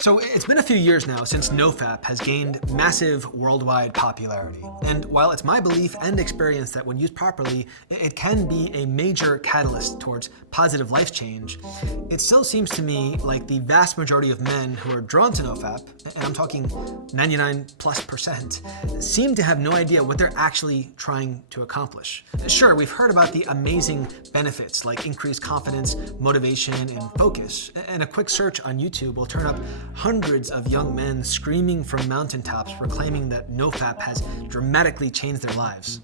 So it's been a few years now since NoFap has gained massive worldwide popularity. And while it's my belief and experience that when used properly, it can be a major catalyst towards positive life change, it still seems to me like the vast majority of men who are drawn to NoFap, and I'm talking 99+%, seem to have no idea what they're actually trying to accomplish. Sure, we've heard about the amazing benefits like increased confidence, motivation, and focus. And a quick search on YouTube will turn up hundreds of young men screaming from mountaintops proclaiming that NoFap has dramatically changed their lives.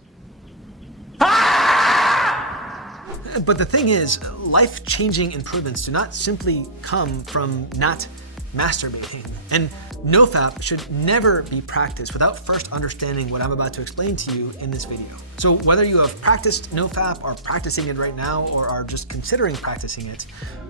But the thing is, life-changing improvements do not simply come from not masturbating. And NoFap should never be practiced without first understanding what I'm about to explain to you in this video. So whether you have practiced NoFap, are practicing it right now, or are just considering practicing it,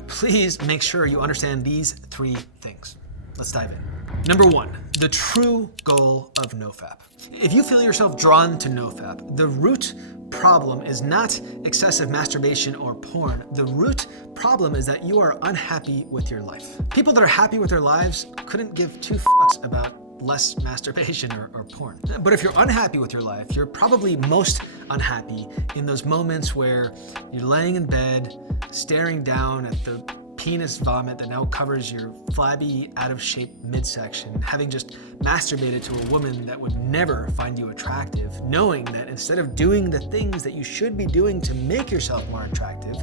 please make sure you understand these 3 things. Let's dive in. Number 1, the true goal of NoFap. If you feel yourself drawn to NoFap, the root problem is not excessive masturbation or porn. The root problem is that you are unhappy with your life. People that are happy with their lives couldn't give 2 fucks about less masturbation or porn. But if you're unhappy with your life, you're probably most unhappy in those moments where you're laying in bed, staring down at the penis vomit that now covers your flabby, out-of-shape midsection, having just masturbated to a woman that would never find you attractive, knowing that instead of doing the things that you should be doing to make yourself more attractive,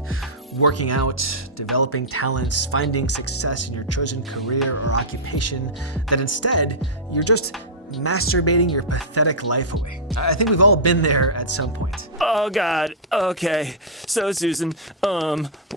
working out, developing talents, finding success in your chosen career or occupation, that instead you're just masturbating your pathetic life away. I think we've all been there at some point. Oh God, okay. So Susan,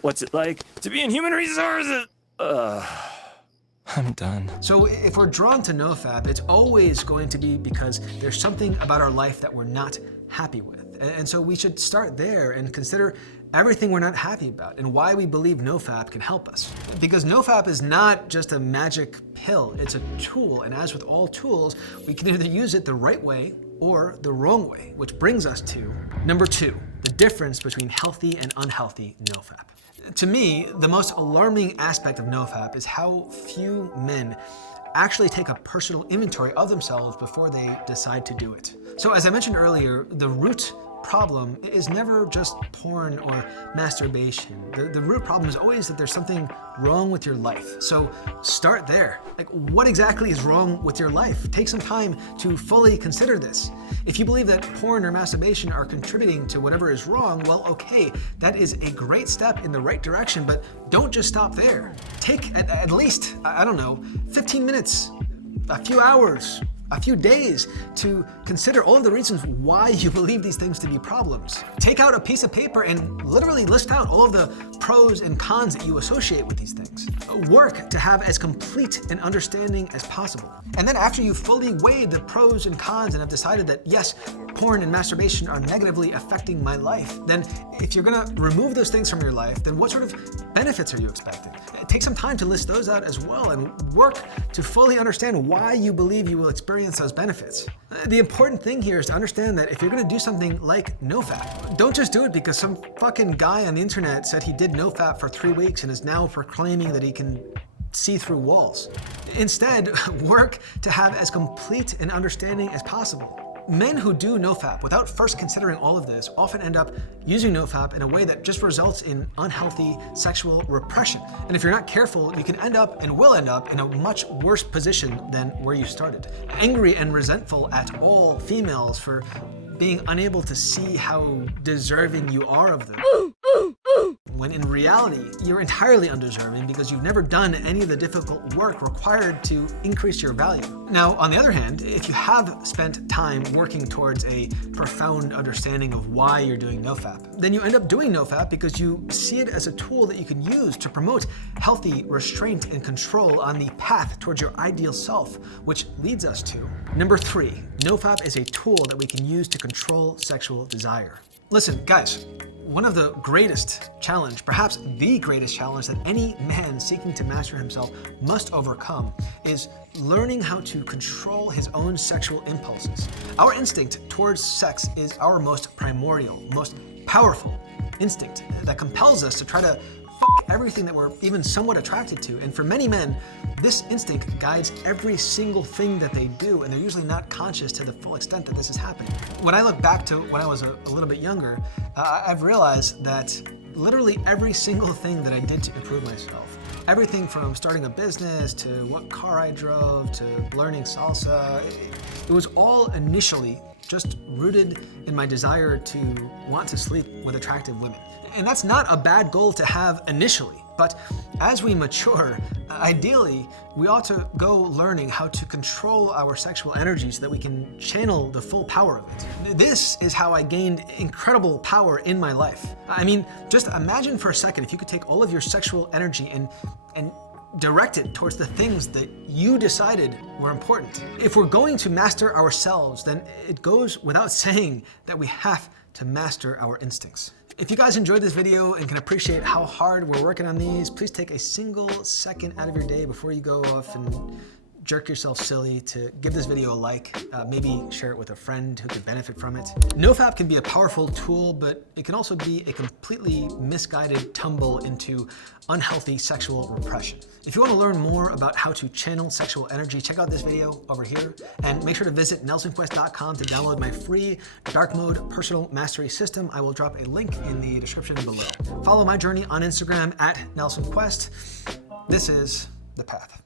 what's it like to be in human resources? I'm done. So if we're drawn to NoFap, it's always going to be because there's something about our life that we're not happy with. And so we should start there and consider everything we're not happy about and why we believe NoFap can help us. Because NoFap is not just a magic pill, it's a tool. And as with all tools, we can either use it the right way or the wrong way, which brings us to number 2, the difference between healthy and unhealthy NoFap. To me, the most alarming aspect of NoFap is how few men actually take a personal inventory of themselves before they decide to do it. So as I mentioned earlier, the root problem is never just porn or masturbation. The root problem is always that there's something wrong with your life. So start there. Like, what exactly is wrong with your life? Take some time to fully consider this. If you believe that porn or masturbation are contributing to whatever is wrong, well, okay, that is a great step in the right direction, but don't just stop there. Take at least, I don't know, 15 minutes, a few hours, a few days to consider all of the reasons why you believe these things to be problems. Take out a piece of paper and literally list out all of the pros and cons that you associate with these things. Work to have as complete an understanding as possible. And then after you've fully weighed the pros and cons and have decided that yes, porn and masturbation are negatively affecting my life, then if you're gonna remove those things from your life, then what sort of benefits are you expecting? Take some time to list those out as well and work to fully understand why you believe you will experience those benefits. The important thing here is to understand that if you're gonna do something like NoFap, don't just do it because some fucking guy on the internet said he did NoFap for 3 weeks and is now proclaiming that he can see through walls. Instead, work to have as complete an understanding as possible. Men who do NoFap without first considering all of this often end up using NoFap in a way that just results in unhealthy sexual repression. And if you're not careful, you can end up and will end up in a much worse position than where you started. Angry and resentful at all females for being unable to see how deserving you are of them. When in reality, you're entirely undeserving because you've never done any of the difficult work required to increase your value. Now, on the other hand, if you have spent time working towards a profound understanding of why you're doing NoFap, then you end up doing NoFap because you see it as a tool that you can use to promote healthy restraint and control on the path towards your ideal self, which leads us to number 3. NoFap is a tool that we can use to control sexual desire. Listen, guys, one of the greatest challenge, perhaps the greatest challenge that any man seeking to master himself must overcome is learning how to control his own sexual impulses. Our instinct towards sex is our most primordial, most powerful instinct that compels us to try to everything that we're even somewhat attracted to. And for many men, this instinct guides every single thing that they do, and they're usually not conscious to the full extent that this is happening. When I look back to when I was a little bit younger, I've realized that literally every single thing that I did to improve myself, everything from starting a business to what car I drove to learning salsa, it was all initially just rooted in my desire to want to sleep with attractive women. And that's not a bad goal to have initially, but as we mature, ideally, we ought to go learning how to control our sexual energy so that we can channel the full power of it. This is how I gained incredible power in my life. I mean, just imagine for a second if you could take all of your sexual energy and direct it towards the things that you decided were important. If we're going to master ourselves, then it goes without saying that we have to master our instincts. If you guys enjoyed this video and can appreciate how hard we're working on these, please take a single second out of your day before you go off and jerk yourself silly to give this video a like, maybe share it with a friend who could benefit from it. NoFap can be a powerful tool, but it can also be a completely misguided tumble into unhealthy sexual repression. If you want to learn more about how to channel sexual energy, check out this video over here, and make sure to visit nelsonquest.com to download my free dark mode personal mastery system. I will drop a link in the description below. Follow my journey on Instagram at NelsonQuest. This is The Path.